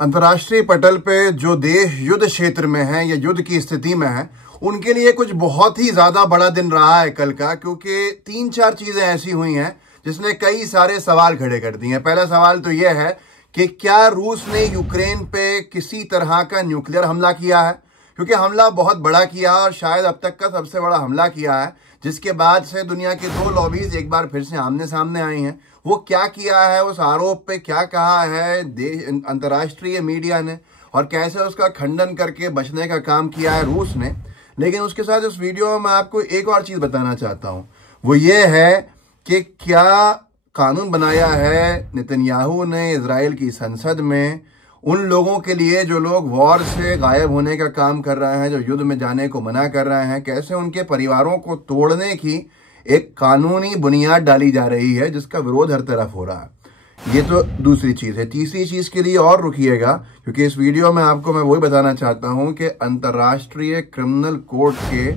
अंतर्राष्ट्रीय पटल पे जो देश युद्ध क्षेत्र में है या युद्ध की स्थिति में है, उनके लिए कुछ बहुत ही ज्यादा बड़ा दिन रहा है कल का, क्योंकि 3-4 चीजें ऐसी हुई हैं जिसने कई सारे सवाल खड़े कर दिए हैं। पहला सवाल तो यह है कि क्या रूस ने यूक्रेन पे किसी तरह का न्यूक्लियर हमला किया है, क्योंकि हमला बहुत बड़ा किया और शायद अब तक का सबसे बड़ा हमला किया है, जिसके बाद से दुनिया के 2 लॉबीज एक बार फिर से आमने सामने आई हैं। वो क्या किया है, उस आरोप पे क्या कहा है अंतर्राष्ट्रीय मीडिया ने और कैसे उसका खंडन करके बचने का काम किया है रूस ने। लेकिन उसके साथ इस वीडियो में मैं आपको एक और चीज बताना चाहता हूं, वो ये है कि क्या कानून बनाया है नेतन्याहू ने इजराइल की संसद में उन लोगों के लिए जो लोग वॉर से गायब होने का काम कर रहे हैं, जो युद्ध में जाने को मना कर रहे हैं, कैसे उनके परिवारों को तोड़ने की एक कानूनी बुनियाद डाली जा रही है जिसका विरोध हर तरफ हो रहा है। ये तो दूसरी चीज है। तीसरी चीज के लिए और रुकिएगा, क्योंकि इस वीडियो में आपको मैं वही बताना चाहता हूं कि अंतर्राष्ट्रीय क्रिमिनल कोर्ट के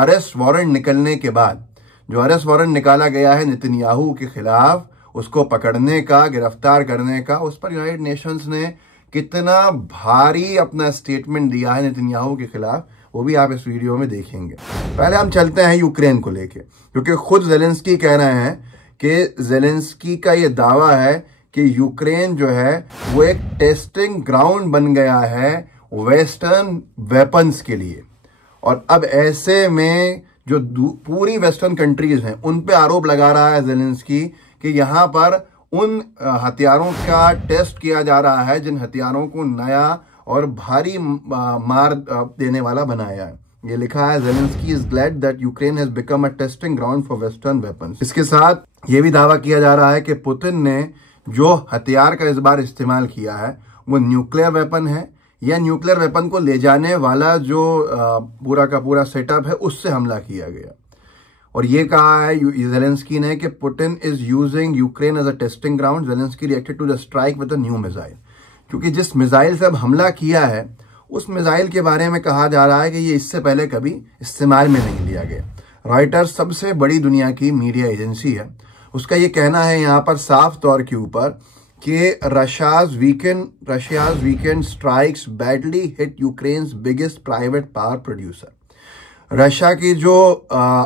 अरेस्ट वारंट निकलने के बाद जो अरेस्ट वारंट निकाला गया है नेतन्याहू के खिलाफ, उसको पकड़ने का, गिरफ्तार करने का, उस पर यूनाइटेड नेशंस ने कितना भारी अपना स्टेटमेंट दिया है नेतन्याहू के खिलाफ, वो भी आप इस वीडियो में देखेंगे। पहले हम चलते हैं यूक्रेन को लेके, क्योंकि खुद जेलेंस्की कह रहे हैं कि जेलेंस्की का ये दावा है कि यूक्रेन जो है वो एक टेस्टिंग ग्राउंड बन गया है वेस्टर्न वेपन्स के लिए। और अब ऐसे में जो पूरी वेस्टर्न कंट्रीज हैं उन पे आरोप लगा रहा है जेलेंस्की कि यहां पर उन हथियारों का टेस्ट किया जा रहा है जिन हथियारों को नया और भारी मार देने वाला बनाया है। ये लिखा है, Zelensky is glad that Ukraine has become a testing ground for western weapons. इसके साथ ये भी दावा किया जा रहा है कि पुतिन ने जो हथियार का इस बार इस्तेमाल किया है वो न्यूक्लियर वेपन है, या न्यूक्लियर वेपन को ले जाने वाला जो पूरा का पूरा सेटअप है उससे हमला किया गया। और ये कहा है जेलेंस्की ने कि Putin is using Ukraine as a testing ground. Zelensky reacted to the strike with a new missile, क्योंकि जिस मिसाइल से अब हमला किया है उस मिसाइल के बारे में कहा जा रहा है कि ये इससे पहले कभी इस्तेमाल में नहीं लिया गया। रॉयटर्स सबसे बड़ी दुनिया की मीडिया एजेंसी है, उसका ये कहना है यहाँ पर साफ तौर के ऊपर कि Russia's weekend strikes badly hit Ukraine's biggest private power producer. Russia की जो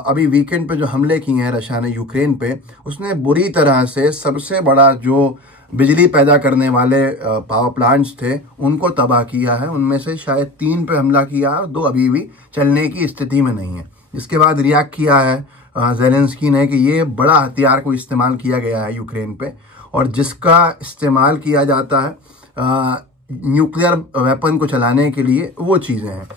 अभी वीकेंड पे जो हमले किए हैं रशिया ने यूक्रेन पे, उसने बुरी तरह से सबसे बड़ा जो बिजली पैदा करने वाले पावर प्लांट्स थे उनको तबाह किया है। उनमें से शायद 3 पे हमला किया है और 2 अभी भी चलने की स्थिति में नहीं है। जिसके बाद रिएक्ट किया है जेलेंस्की ने कि ये बड़ा हथियार को इस्तेमाल किया गया है यूक्रेन पे, और जिसका इस्तेमाल किया जाता है न्यूक्लियर वेपन को चलाने के लिए वो चीज़ें हैं।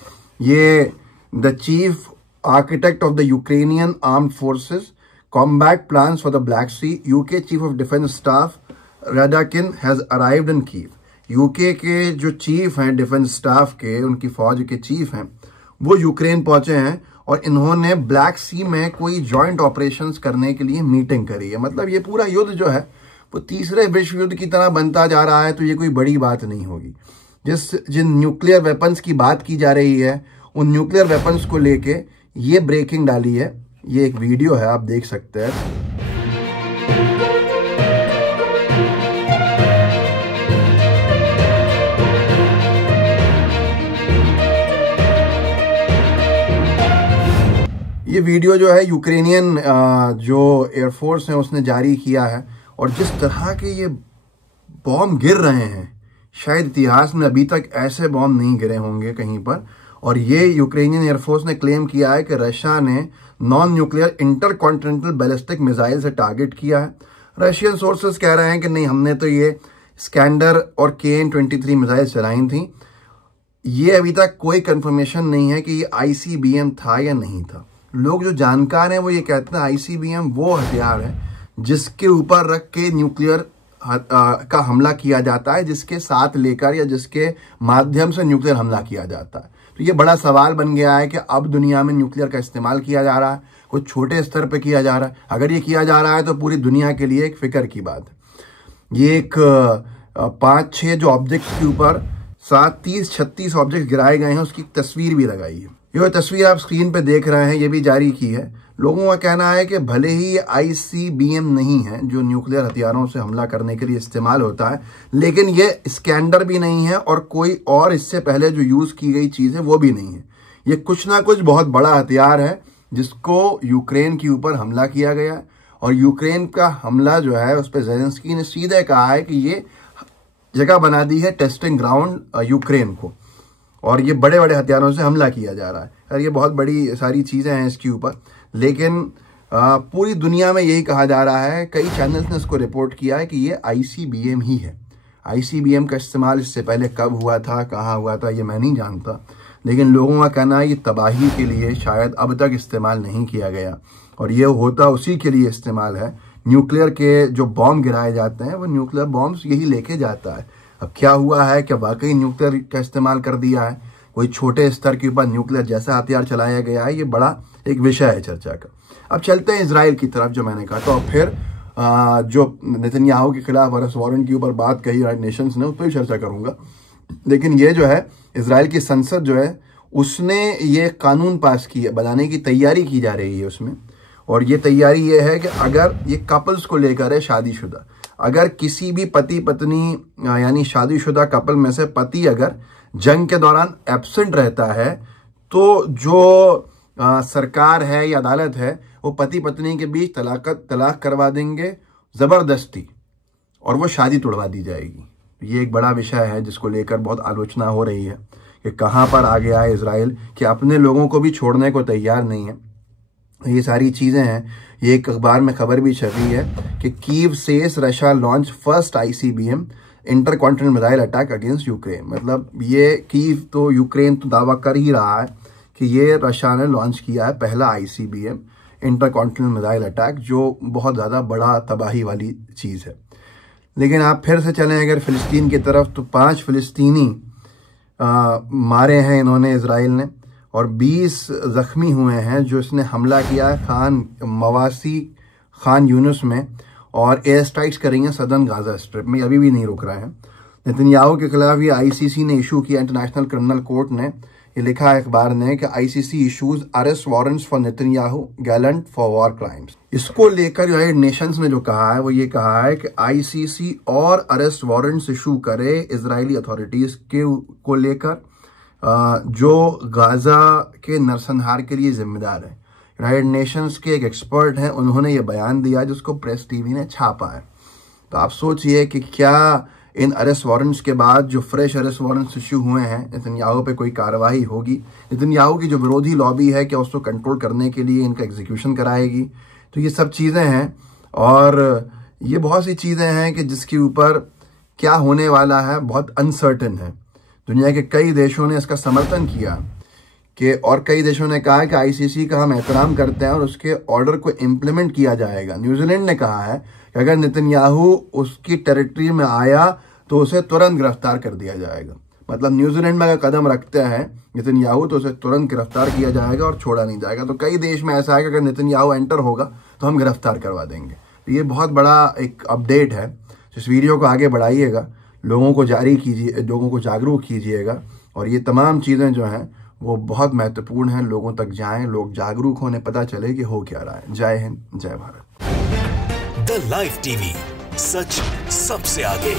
ये the chief architect of the Ukrainian armed forces combat plans for the Black Sea, UK chief of defence staff Radakin has arrived in Kyiv. UK के जो चीफ हैं डिफेंस स्टाफ के, उनकी फौज के चीफ हैं, वो यूक्रेन पहुंचे हैं और इन्होंने ब्लैक सी में कोई जॉइंट ऑपरेशंस करने के लिए मीटिंग करी है। मतलब ये पूरा युद्ध जो है वो तीसरे विश्व युद्ध की तरह बनता जा रहा है, तो ये कोई बड़ी बात नहीं होगी। जिन न्यूक्लियर वेपन्स की बात की जा रही है उन न्यूक्लियर वेपन्स को लेके ये ब्रेकिंग डाली है। ये एक वीडियो है, आप देख सकते हैं। ये वीडियो जो है यूक्रेनियन जो एयरफोर्स है उसने जारी किया है, और जिस तरह के ये बॉम्ब गिर रहे हैं, शायद इतिहास में अभी तक ऐसे बॉम्ब नहीं गिरे होंगे कहीं पर। और ये यूक्रेनियन एयरफोर्स ने क्लेम किया है कि रशिया ने non nuclear intercontinental ballistic missile से टारगेट किया है। रशियन सोर्सेस कह रहे हैं कि नहीं, हमने तो ये स्कैंडर और KN-23 मिसाइल चलाई थी। ये अभी तक कोई कंफर्मेशन नहीं है कि ये ICBM था या नहीं था। लोग जो जानकार हैं वो ये कहते हैं ICBM वो हथियार है जिसके ऊपर रख के न्यूक्लियर का हमला किया जाता है, जिसके साथ लेकर या जिसके माध्यम से न्यूक्लियर हमला किया जाता है। तो ये बड़ा सवाल बन गया है कि अब दुनिया में न्यूक्लियर का इस्तेमाल किया जा रहा है, कुछ छोटे स्तर पे किया जा रहा है। अगर ये किया जा रहा है तो पूरी दुनिया के लिए एक फिक्र की बात है। ये एक 5-6 जो ऑब्जेक्ट्स के ऊपर साथ 30-36 ऑब्जेक्ट गिराए गए हैं, उसकी तस्वीर भी लगाई है। ये तस्वीर आप स्क्रीन पे देख रहे हैं, ये भी जारी की है। लोगों का कहना है कि भले ही ये ICBM नहीं है जो न्यूक्लियर हथियारों से हमला करने के लिए इस्तेमाल होता है, लेकिन ये स्कैंडर भी नहीं है और कोई और इससे पहले जो यूज की गई चीज है वो भी नहीं है। ये कुछ ना कुछ बहुत बड़ा हथियार है जिसको यूक्रेन के ऊपर हमला किया गया है, और यूक्रेन का हमला जो है उस पर ज़ेलेंस्की ने सीधे कहा है कि ये जगह बना दी है टेस्टिंग ग्राउंड यूक्रेन को, और ये बड़े बड़े हथियारों से हमला किया जा रहा है। और ये बहुत बड़ी सारी चीज़ें हैं इसके ऊपर, लेकिन पूरी दुनिया में यही कहा जा रहा है, कई चैनल्स ने इसको रिपोर्ट किया है कि ये ICBM ही है। ICBM का इस्तेमाल इससे पहले कब हुआ था, कहाँ हुआ था, ये मैं नहीं जानता, लेकिन लोगों का कहना है ये तबाही के लिए शायद अब तक इस्तेमाल नहीं किया गया, और ये होता उसी के लिए इस्तेमाल है। न्यूक्लियर के जो बॉम्ब गिराए जाते हैं वो न्यूक्लियर बॉम्ब्स यही लेके जाता है। अब क्या हुआ है, क्या वाकई न्यूक्लियर का इस्तेमाल कर दिया है, कोई छोटे स्तर के ऊपर न्यूक्लियर जैसा हथियार चलाया गया है, ये बड़ा एक विषय है चर्चा का। अब चलते हैं इजराइल की तरफ, जो मैंने कहा। तो फिर जो नेतन्याहू के खिलाफ अरेस्ट वारंट के ऊपर बात कही यूनाइटेड नेशंस ने, उस पर भी चर्चा करूंगा। लेकिन ये जो है इजराइल की संसद जो है उसने ये कानून पास किया, बनाने की तैयारी की जा रही है उसमें, और ये तैयारी ये है कि अगर ये कपल्स को लेकर है, शादीशुदा, अगर किसी भी पति पत्नी यानी शादीशुदा कपल में से पति अगर जंग के दौरान एब्सेंट रहता है, तो जो सरकार है या अदालत है वो पति पत्नी के बीच तलाक करवा देंगे ज़बरदस्ती, और वो शादी तोड़वा दी जाएगी। ये एक बड़ा विषय है जिसको लेकर बहुत आलोचना हो रही है कि कहाँ पर आ गया है इजराइल कि अपने लोगों को भी छोड़ने को तैयार नहीं है। ये सारी चीज़ें हैं। ये एक अखबार में खबर भी छपी है कि Kyiv says Russia launch first ICBM intercontinental missile attack against Ukraine. मतलब ये कीव तो यूक्रेन तो दावा कर ही रहा है कि ये रशिया ने लॉन्च किया है पहला ICBM इंटरकॉन्टिनेंटल मिसाइल अटैक, जो बहुत ज़्यादा बड़ा तबाही वाली चीज़ है। लेकिन आप फिर से चलें अगर फ़िलिस्तीन की तरफ, तो 5 फ़िलिस्तीनी मारे हैं इन्होंने इजराइल ने, और 20 ज़ख्मी हुए हैं जो इसने हमला किया है खान मवासी खान यूनुस में, और एयर स्ट्राइक्स करेंगे सदर्न गाजा स्ट्रिप में। अभी भी नहीं रुक रहे हैं। नेतन्याहू के खिलाफ ये ICC ने इशू किया, इंटरनेशनल क्रिमिनल कोर्ट ने। ये लिखा है अखबार ने कि ICC issues arrest warrants for Netanyahu Gallant for war crimes. इसको लेकर यूनाइटेड नेशंस ने जो कहा है वो ये कहा है कि ICC और अरेस्ट वारंट्स इशू करे इजरायली अथॉरिटीज के को लेकर जो गाजा के नरसंहार के लिए जिम्मेदार है। यूनाइटेड नेशंस के एक एक्सपर्ट हैं, उन्होंने ये बयान दिया जिसको प्रेस टीवी ने छापा है। तो आप सोचिए कि क्या इन अरेस्ट वारंट्स के बाद जो फ्रेश अरेस्ट वारंट्स इश्यू हुए हैं, नेतन्याहू पे कोई कार्रवाई होगी? नेतन्याहू की जो विरोधी लॉबी है क्या उसको कंट्रोल करने के लिए इनका एग्जीक्यूशन कराएगी? तो ये सब चीज़ें हैं, और ये बहुत सी चीज़ें हैं कि जिसके ऊपर क्या होने वाला है बहुत अनसर्टेन है। दुनिया के कई देशों ने इसका समर्थन किया कि, और कई देशों ने कहा कि ICC का हम एहतराम करते हैं और उसके ऑर्डर को इम्प्लीमेंट किया जाएगा। न्यूजीलैंड ने कहा है कि अगर नेतन्याहू उसकी टेरिटरी में आया तो उसे तुरंत गिरफ्तार कर दिया जाएगा। मतलब न्यूजीलैंड में अगर कदम रखते हैं नेतन्याहू तो उसे तुरंत गिरफ्तार किया जाएगा और छोड़ा नहीं जाएगा। तो कई देश में ऐसा है कि अगर नेतन्याहू एंटर होगा तो हम गिरफ्तार करवा देंगे। तो ये बहुत बड़ा एक अपडेट है। इस वीडियो को आगे बढ़ाइएगा, लोगों को जारी कीजिए, लोगों को जागरूक कीजिएगा, और ये तमाम चीज़ें जो हैं वो बहुत महत्वपूर्ण हैं, लोगों तक जाएं, लोग जागरूक होने, पता चले कि हो क्या रहा है। जय हिंद, जय भारत। द लाइव टीवी, सच सबसे आगे।